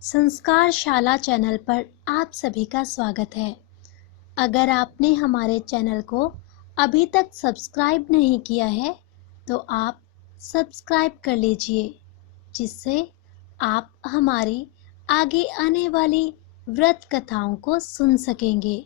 संस्कार शाला चैनल पर आप सभी का स्वागत है। अगर आपने हमारे चैनल को अभी तक सब्सक्राइब नहीं किया है तो आप सब्सक्राइब कर लीजिए, जिससे आप हमारी आगे आने वाली व्रत कथाओं को सुन सकेंगे।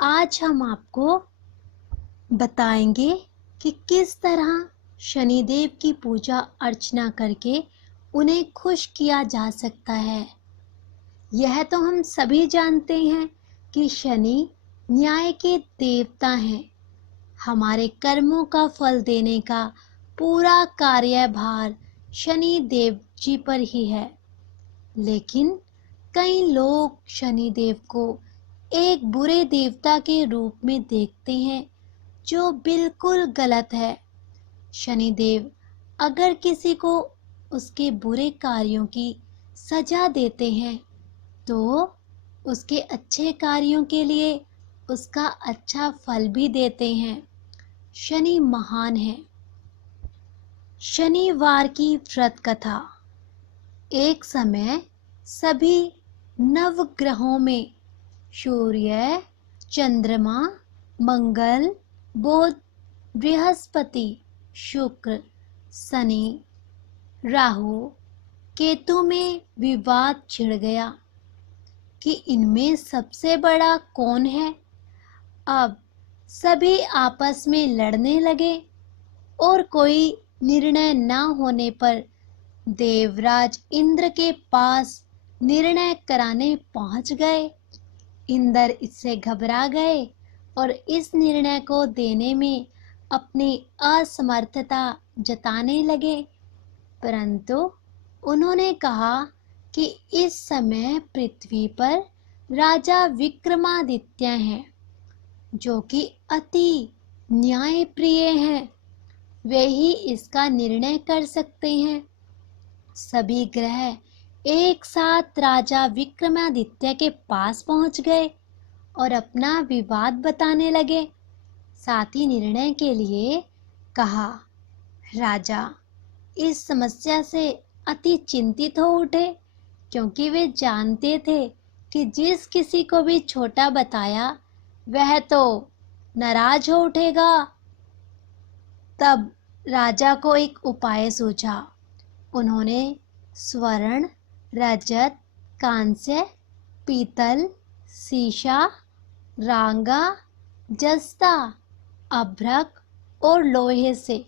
आज हम आपको बताएंगे कि किस तरह शनिदेव की पूजा अर्चना करके उन्हें खुश किया जा सकता है। यह तो हम सभी जानते हैं कि शनि न्याय के देवता हैं। हमारे कर्मों का फल देने का पूरा कार्यभार शनि देव जी पर ही है। लेकिन कई लोग शनि देव को एक बुरे देवता के रूप में देखते हैं, जो बिल्कुल गलत है। शनिदेव अगर किसी को उसके बुरे कार्यों की सजा देते हैं तो उसके अच्छे कार्यों के लिए उसका अच्छा फल भी देते हैं। शनि महान है। शनिवार की व्रत कथा। एक समय सभी नवग्रहों में सूर्य, चंद्रमा, मंगल, बुध, बृहस्पति, शुक्र, शनि, राहु, केतु में विवाद छिड़ गया कि इनमें सबसे बड़ा कौन है। अब सभी आपस में लड़ने लगे और कोई निर्णय न होने पर देवराज इंद्र के पास निर्णय कराने पहुंच गए। इंद्र इससे घबरा गए और इस निर्णय को देने में अपनी असमर्थता जताने लगे। परंतु उन्होंने कहा कि इस समय पृथ्वी पर राजा विक्रमादित्य हैं, जो कि अति न्यायप्रिय हैं। वे ही इसका निर्णय कर सकते हैं। सभी ग्रह एक साथ राजा विक्रमादित्य के पास पहुंच गए और अपना विवाद बताने लगे। साथ ही निर्णय के लिए कहा। राजा इस समस्या से अति चिंतित हो उठे, क्योंकि वे जानते थे कि जिस किसी को भी छोटा बताया वह तो नाराज हो उठेगा। तब राजा को एक उपाय सूझा। उन्होंने स्वर्ण, रजत, कांस्य, पीतल, सीसा, रांगा, जस्ता, अभ्रक और लोहे से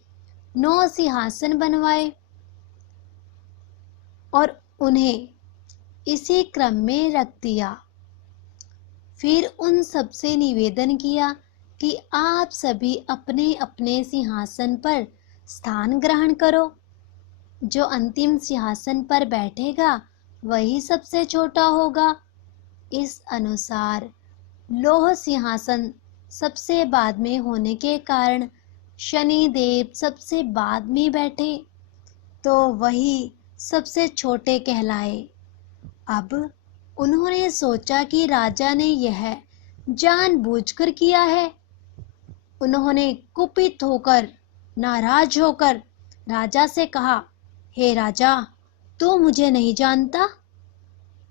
9 सिंहासन बनवाए और उन्हें इसी क्रम में रख दिया। फिर उन सबसे निवेदन किया कि आप सभी अपने अपने सिंहासन पर स्थान ग्रहण करो। जो अंतिम सिंहासन पर बैठेगा वही सबसे छोटा होगा। इस अनुसार लौह सिंहासन सबसे बाद में होने के कारण शनि देव सबसे बाद में बैठे, तो वही सबसे छोटे कहलाए। अब उन्होंने सोचा कि राजा ने यह जानबूझकर किया है। उन्होंने कुपित होकर, नाराज होकर राजा से कहा, हे राजा, तू मुझे नहीं जानता?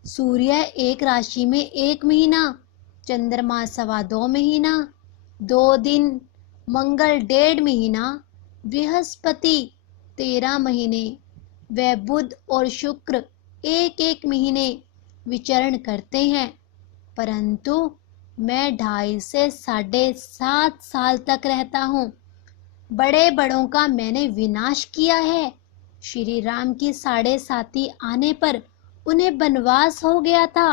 सूर्य एक राशि में 1 महीना, चंद्रमा 2.25 महीना, 2 दिन, मंगल 1.5 महीना, बृहस्पति 13 महीने व बुध और शुक्र 1-1 महीने विचरण करते हैं। परंतु मैं 2.5 से 7.5 साल तक रहता हूँ। बड़े बड़ों का मैंने विनाश किया है। श्री राम की 7.5 आने पर उन्हें वनवास हो गया था।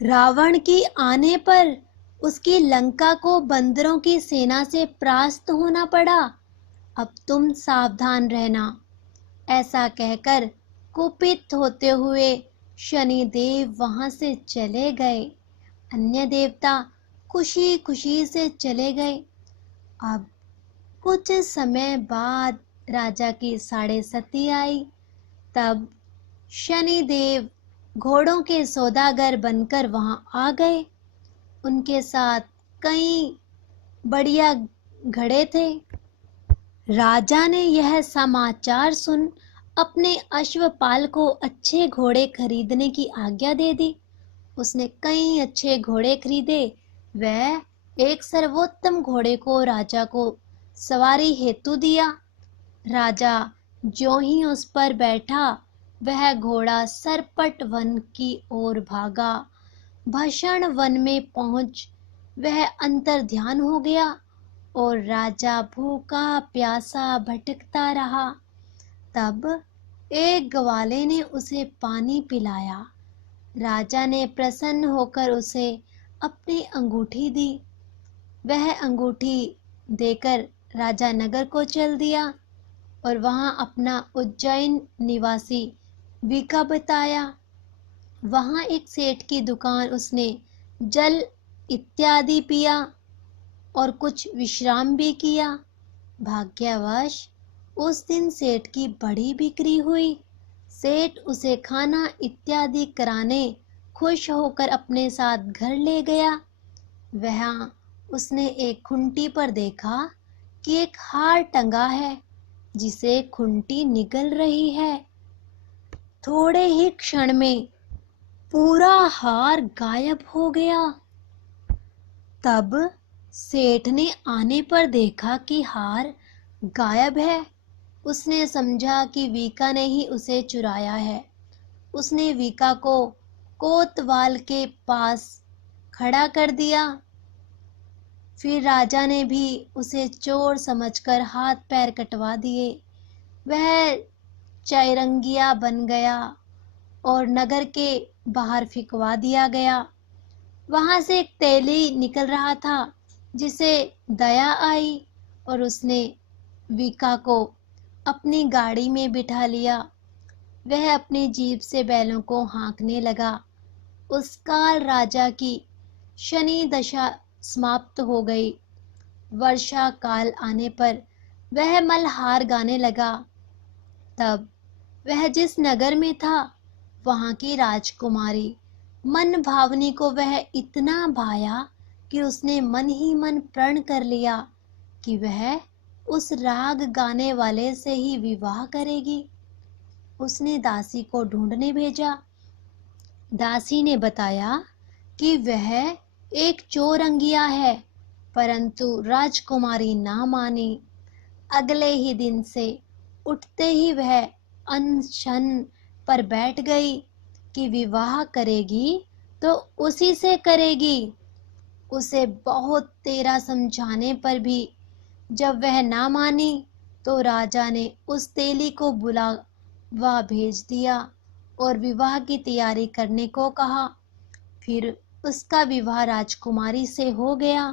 रावण की आने पर उसकी लंका को बंदरों की सेना से परास्त होना पड़ा। अब तुम सावधान रहना। ऐसा कहकर कुपित होते हुए शनिदेव वहां से चले गए। अन्य देवता खुशी खुशी से चले गए। अब कुछ समय बाद राजा की 7.5 आई। तब शनिदेव घोड़ों के सौदागर बनकर वहां आ गए। उनके साथ कई बढ़िया घोड़े थे। राजा ने यह समाचार सुन अपने अश्वपाल को अच्छे घोड़े खरीदने की आज्ञा दे दी। उसने कई अच्छे घोड़े खरीदे। वह एक सर्वोत्तम घोड़े को राजा को सवारी हेतु दिया। राजा ज्यों ही उस पर बैठा, वह घोड़ा सरपट वन की ओर भागा। भीषण वन में पहुंच वह अंतर्ध्यान हो गया और राजा भूखा प्यासा भटकता रहा। तब एक ग्वाले ने उसे पानी पिलाया। राजा ने प्रसन्न होकर उसे अपनी अंगूठी दी। वह अंगूठी देकर राजा नगर को चल दिया और वहां अपना उज्जैन निवासी वीका बताया। वहां एक सेठ की दुकान उसने जल इत्यादि पिया और कुछ विश्राम भी किया। भाग्यवश उस दिन सेठ की बड़ी बिक्री हुई। सेठ उसे खाना इत्यादि कराने खुश होकर अपने साथ घर ले गया। वहां उसने एक खुंटी पर देखा कि एक हार टंगा है जिसे खुंटी निगल रही है। थोड़े ही क्षण में पूरा हार गायब हो गया। तब सेठ ने आने पर देखा कि हार गायब है। उसने समझा कि वीका ने ही उसे चुराया है। उसने वीका को कोतवाल के पास खड़ा कर दिया। फिर राजा ने भी उसे चोर समझकर हाथ पैर कटवा दिए। वह चैरंगिया बन गया और नगर के बाहर फिकवा दिया गया। वहां से एक तेली निकल रहा था जिसे दया आई और उसने वीका को अपनी गाड़ी में बिठा लिया। वह अपनी जीभ से बैलों को हाँकने लगा। उस काल राजा की शनि दशा समाप्त हो गई। वर्षा काल आने पर वह मल्हार गाने लगा। तब वह जिस नगर में था, वहां की राजकुमारी मन भावनी को वह इतना भाया कि उसने मन ही मन प्रण कर लिया कि वह उस राग गाने वाले से ही विवाह करेगी। उसने दासी को ढूंढने भेजा। दासी ने बताया कि वह एक चोरंगिया है, परंतु राजकुमारी ना मानी। अगले ही दिन से उठते ही वह अनशन पर बैठ गई कि विवाह करेगी तो उसी से करेगी। उसे बहुत तेरा समझाने पर भी जब वह ना मानी तो राजा ने उस तेली को बुलावा भेज दिया और विवाह की तैयारी करने को कहा। फिर उसका विवाह राजकुमारी से हो गया।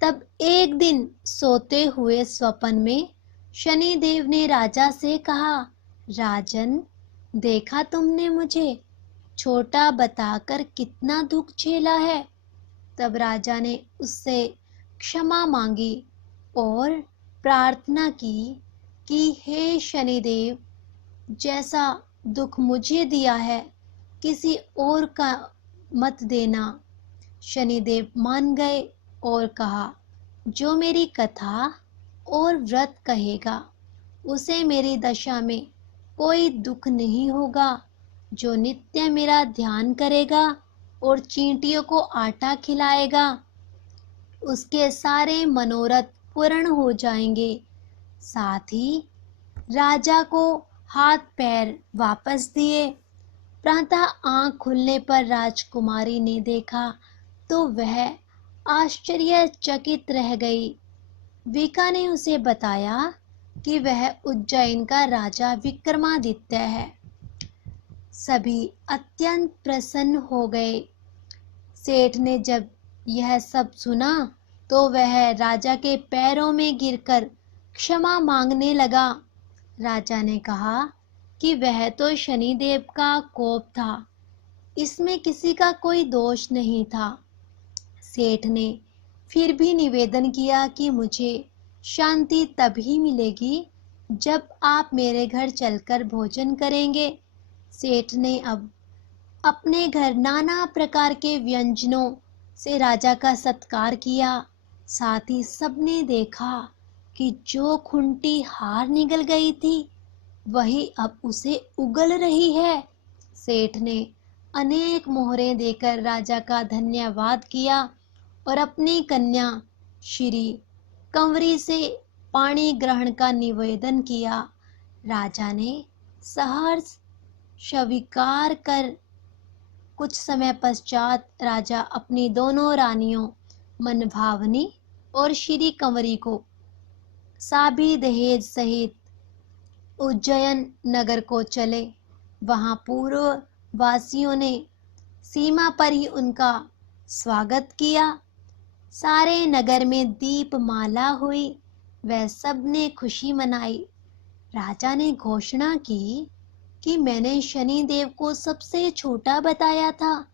तब एक दिन सोते हुए स्वप्न में शनिदेव ने राजा से कहा, राजन, देखा तुमने मुझे छोटा बताकर कितना दुख झेला है। तब राजा ने उससे क्षमा मांगी और प्रार्थना की कि हे शनिदेव, जैसा दुख मुझे दिया है किसी और का मत देना। शनिदेव मान गए और कहा, जो मेरी कथा और व्रत कहेगा उसे मेरी दशा में कोई दुख नहीं होगा। जो नित्य मेरा ध्यान करेगा और चींटियों को आटा खिलाएगा, उसके सारे मनोरथ पूर्ण हो जाएंगे। साथ ही राजा को हाथ पैर वापस दिए। प्रातः आंख खुलने पर राजकुमारी ने देखा तो वह आश्चर्यचकित रह गई। वीका ने उसे बताया कि वह उज्जैन का राजा विक्रमादित्य है। सभी अत्यंत प्रसन्न हो गए। सेठ ने जब यह सब सुना तो वह राजा के पैरों में गिरकर क्षमा मांगने लगा। राजा ने कहा कि वह तो शनिदेव का कोप था, इसमें किसी का कोई दोष नहीं था। सेठ ने फिर भी निवेदन किया कि मुझे शांति तभी मिलेगी जब आप मेरे घर चलकर भोजन करेंगे। सेठ ने अब अपने घर नाना प्रकार के व्यंजनों से राजा का सत्कार किया। साथ ही सबने देखा कि जो खुंटी हार निगल गई थी वही अब उसे उगल रही है। सेठ ने अनेक मोहरें देकर राजा का धन्यवाद किया और अपनी कन्या श्री कंवरी से पाणी ग्रहण का निवेदन किया। राजा ने सहर्ष स्वीकार कर कुछ समय पश्चात राजा अपनी दोनों रानियों मनभावनी और श्री कंवरी को साभी दहेज सहित उज्जैन नगर को चले। वहां पूर्व वासियों ने सीमा पर ही उनका स्वागत किया। सारे नगर में दीपमाला हुई, वह सब ने खुशी मनाई। राजा ने घोषणा की कि मैंने शनिदेव को सबसे छोटा बताया था,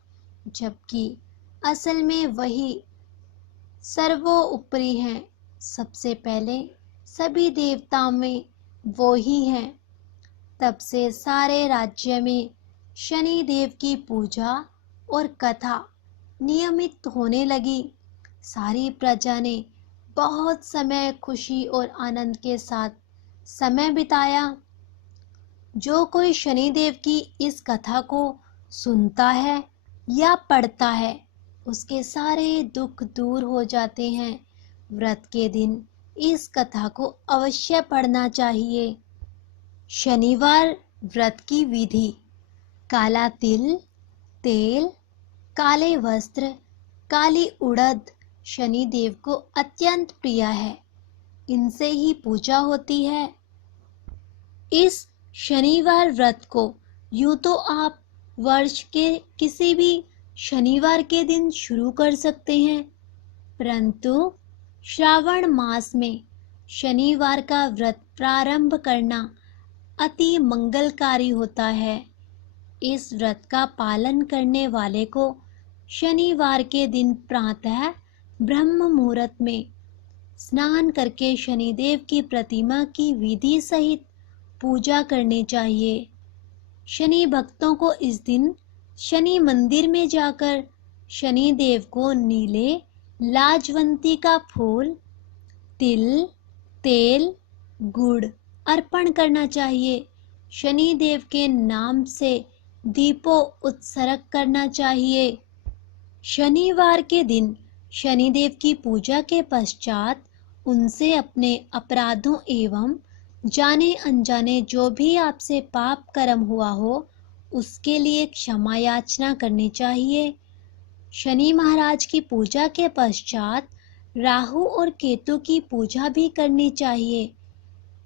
जबकि असल में वही सर्वोपरि हैं। सबसे पहले सभी देवताओं में वो ही हैं। तब से सारे राज्य में शनि देव की पूजा और कथा नियमित होने लगी। सारी प्रजा ने बहुत समय खुशी और आनंद के साथ समय बिताया। जो कोई शनिदेव की इस कथा को सुनता है या पढ़ता है, उसके सारे दुख दूर हो जाते हैं। व्रत के दिन इस कथा को अवश्य पढ़ना चाहिए। शनिवार व्रत की विधि: काला तिल, तेल, काले वस्त्र, काली उड़द शनिदेव को अत्यंत प्रिय है। इनसे ही पूजा होती है। इस शनिवार व्रत को यूं तो आप वर्ष के किसी भी शनिवार के दिन शुरू कर सकते हैं, परंतु श्रावण मास में शनिवार का व्रत प्रारंभ करना अति मंगलकारी होता है। इस व्रत का पालन करने वाले को शनिवार के दिन प्रातः ब्रह्म मुहूर्त में स्नान करके शनिदेव की प्रतिमा की विधि सहित पूजा करनी चाहिए। शनि भक्तों को इस दिन शनि मंदिर में जाकर शनिदेव को नीले लाजवंती का फूल, तिल, तेल, गुड़ अर्पण करना चाहिए। शनिदेव के नाम से दीपों उत्सर्ग करना चाहिए। शनिवार के दिन शनिदेव की पूजा के पश्चात उनसे अपने अपराधों एवं जाने अनजाने जो भी आपसे पाप कर्म हुआ हो, उसके लिए क्षमा याचना करनी चाहिए। शनि महाराज की पूजा के पश्चात राहु और केतु की पूजा भी करनी चाहिए।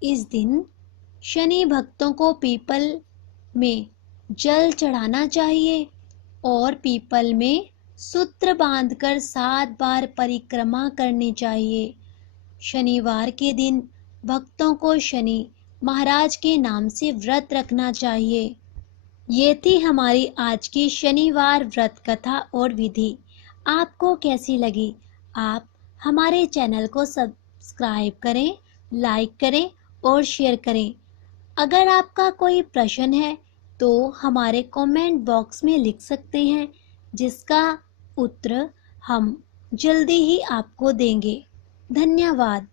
इस दिन शनि भक्तों को पीपल में जल चढ़ाना चाहिए और पीपल में सूत्र बांधकर 7 बार परिक्रमा करनी चाहिए। शनिवार के दिन भक्तों को शनि महाराज के नाम से व्रत रखना चाहिए। ये थी हमारी आज की शनिवार व्रत कथा और विधि। आपको कैसी लगी? आप हमारे चैनल को सब्सक्राइब करें, लाइक करें और शेयर करें। अगर आपका कोई प्रश्न है तो हमारे कमेंट बॉक्स में लिख सकते हैं, जिसका उत्तर हम जल्दी ही आपको देंगे। धन्यवाद।